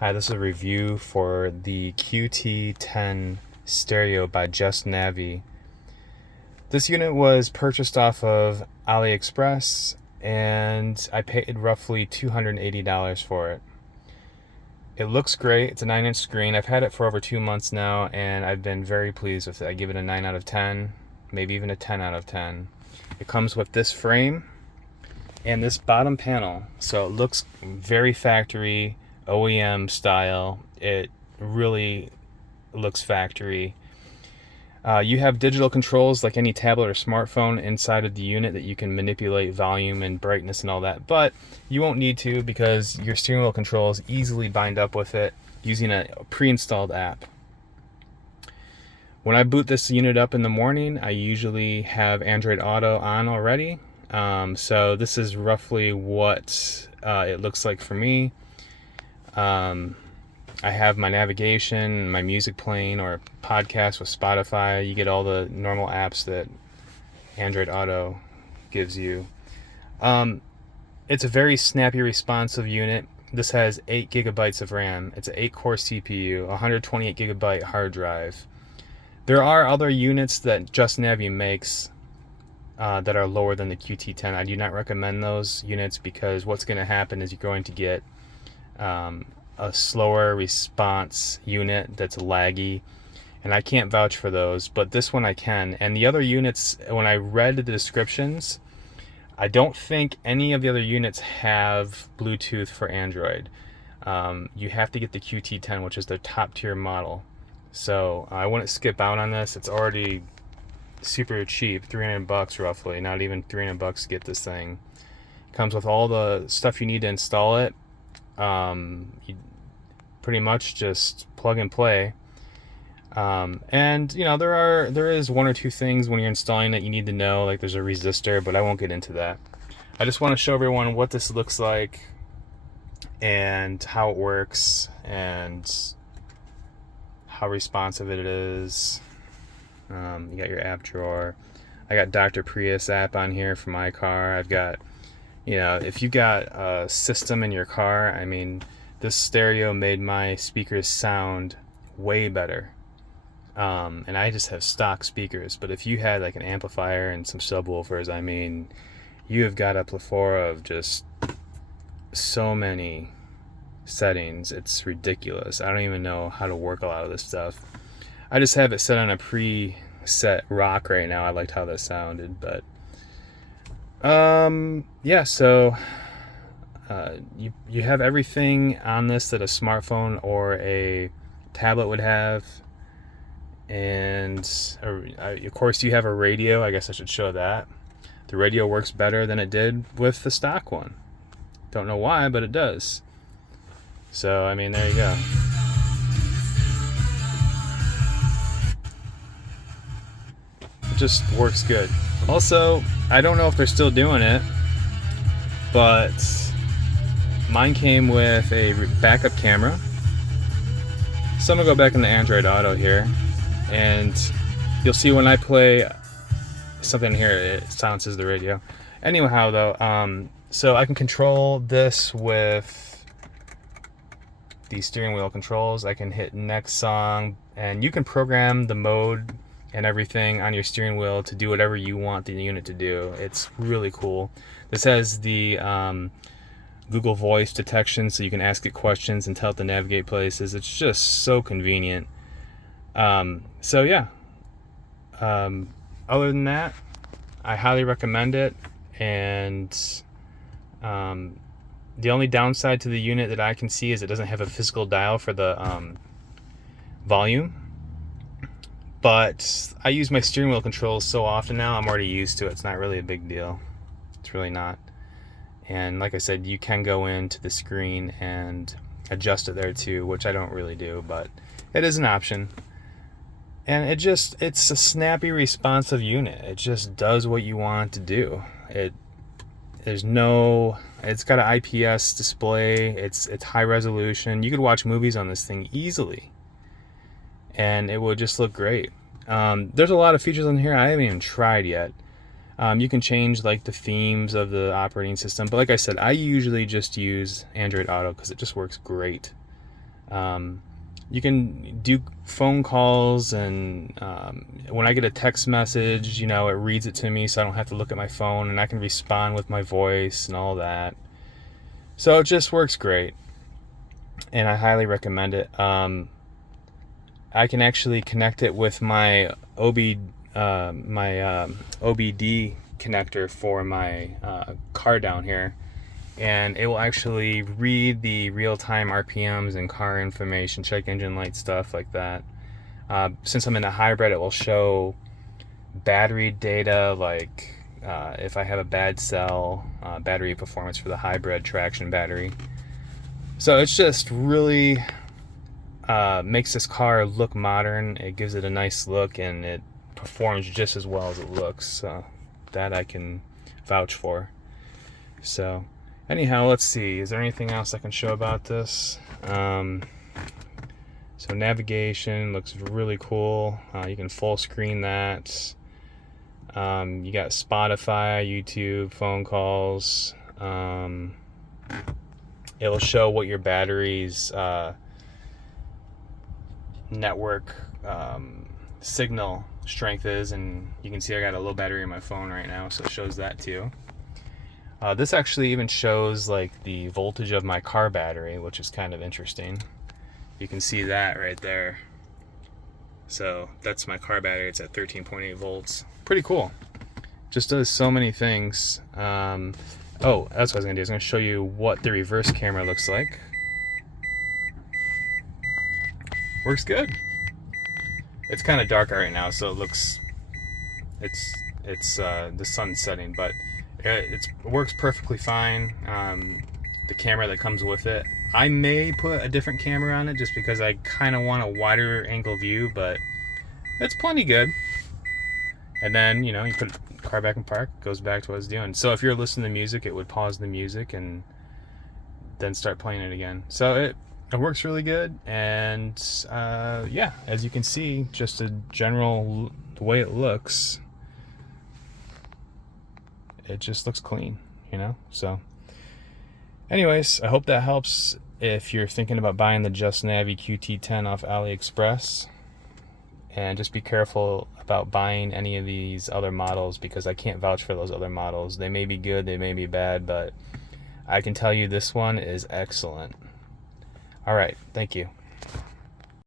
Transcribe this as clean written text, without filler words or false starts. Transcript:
Hi, this is a review for the QT10 Stereo by Just Navi. This unit was purchased off of AliExpress and I paid roughly $280 for it. It looks great. It's a 9-inch screen. I've had it for over 2 months now and I've been very pleased with it. I give it a 9 out of 10, maybe even a 10 out of 10. It comes with this frame and this bottom panel, so it looks very factory OEM style. It really looks factory. You have digital controls like any tablet or smartphone inside of the unit that you can manipulate volume and brightness and all that, but you won't need to because your steering wheel controls easily bind up with it using a pre-installed app. When I boot this unit up in the morning, I usually have Android Auto on already. So this is roughly what it looks like for me. I have my navigation, my music playing, or podcast with Spotify. You get all the normal apps that Android Auto gives you. It's a very snappy, responsive unit. This has 8 gigabytes of RAM. It's an 8-core CPU, 128 gigabyte hard drive. There are other units that Just Navi makes that are lower than the QT10. I do not recommend those units because what's going to happen is you're going to get a slower response unit that's laggy, and I can't vouch for those, but this one I can. And the other units, when I read the descriptions, I don't think any of the other units have Bluetooth for Android. You have to get the QT10, which is their top tier model. So I wouldn't skip out on this. It's already super cheap, $300 roughly, not even $300 to get this thing. Comes with all the stuff you need to install it. You pretty much just plug and play. And you know, there is one or two things when you're installing it you need to know, like there's a resistor, but I won't get into that. I just want to show everyone what this looks like and how it works and how responsive it is. You got your app drawer. I got Dr. Prius app on here for my car. I've got, you know, if you got a system in your car, I mean, this stereo made my speakers sound way better. And I just have stock speakers, but if you had like an amplifier and some subwoofers, I mean, you have got a plethora of just so many settings. It's ridiculous. I don't even know how to work a lot of this stuff. I just have it set on a preset rock right now. I liked how that sounded, but yeah, so you have everything on this that a smartphone or a tablet would have, and of course you have a radio. I guess I should show that. The radio works better than it did with the stock one. Don't know why, but it does. So I mean, there you go. Just works good. Also, I don't know if they're still doing it, but mine came with a backup camera. So I'm gonna go back into Android Auto here, and you'll see when I play something here, it silences the radio. Anyhow, though, so I can control this with the steering wheel controls. I can hit next song, and you can program the mode and everything on your steering wheel to do whatever you want the unit to do. It's really cool. This has the Google Voice detection, so you can ask it questions and tell it to navigate places. It's just so convenient. So yeah, other than that, I highly recommend it. And the only downside to the unit that I can see is it doesn't have a physical dial for the volume. But I use my steering wheel controls so often now, I'm already used to it. It's not really a big deal. It's really not. And like I said, you can go into the screen and adjust it there too, which I don't really do, but it is an option. And it's a snappy, responsive unit. It just does what you want it to do. It's got an IPS display. It's high resolution. You could watch movies on this thing easily, and it would just look great. There's a lot of features on here I haven't even tried yet. You can change like the themes of the operating system, but like I said, I usually just use Android Auto because it just works great. You can do phone calls, and when I get a text message, it reads it to me, so I don't have to look at my phone, and I can respond with my voice and all that. So it just works great, and I highly recommend it. I can actually connect it with my OBD connector for my car down here, and it will actually read the real-time RPMs and car information, check engine light, stuff like that. Since I'm in the hybrid, it will show battery data, like if I have a bad cell, battery performance for the hybrid traction battery. So it's just really makes this car look modern. It gives it a nice look, and it performs just as well as it looks. That I can vouch for. So anyhow, let's see, is there anything else I can show about this? So navigation looks really cool. You can full screen that. You got Spotify, YouTube, phone calls. It'll show what your battery's network signal strength is, and you can see I got a low battery in my phone right now, so it shows that too. This actually even shows like the voltage of my car battery, which is kind of interesting. You can see that right there. So that's my car battery. It's at 13.8 volts. Pretty cool. Just does so many things. Oh, that's what I was gonna do. I was gonna show you what the reverse camera looks like. Works good. It's kind of dark right now, so it looks, it's the sun's setting, but it works perfectly fine. The camera that comes with it, I may put a different camera on it just because I kind of want a wider angle view, but it's plenty good. And then you put the car back in park, it goes back to what it's doing. So if you're listening to music, it would pause the music and then start playing it again. So it works really good. And yeah, as you can see, just a general, the way it looks, it just looks clean, so anyways, I hope that helps if you're thinking about buying the Just Navi QT10 off AliExpress. And just be careful about buying any of these other models, because I can't vouch for those other models. They may be good, they may be bad, but I can tell you this one is excellent. All right, thank you.